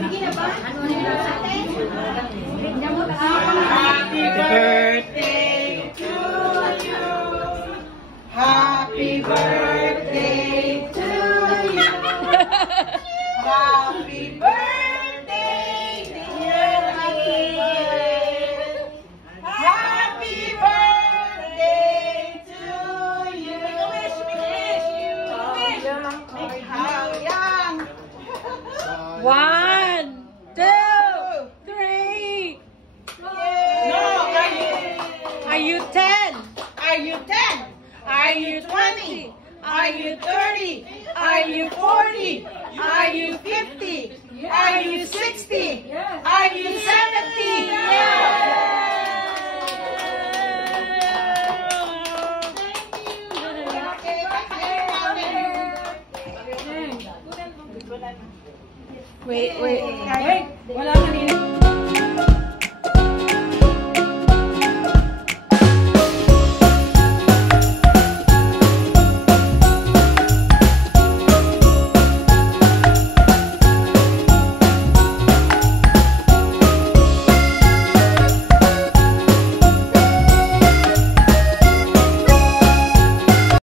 Happy birthday to you. Happy birthday to you. Happy birthday, dear Liz. Happy birthday to you. One, two, three. No, Are you 10? are you 10? Are you 20? Are you 30? Are you 40? Are you 50? Are you 60? Are you 70? Wait. Wala kanina.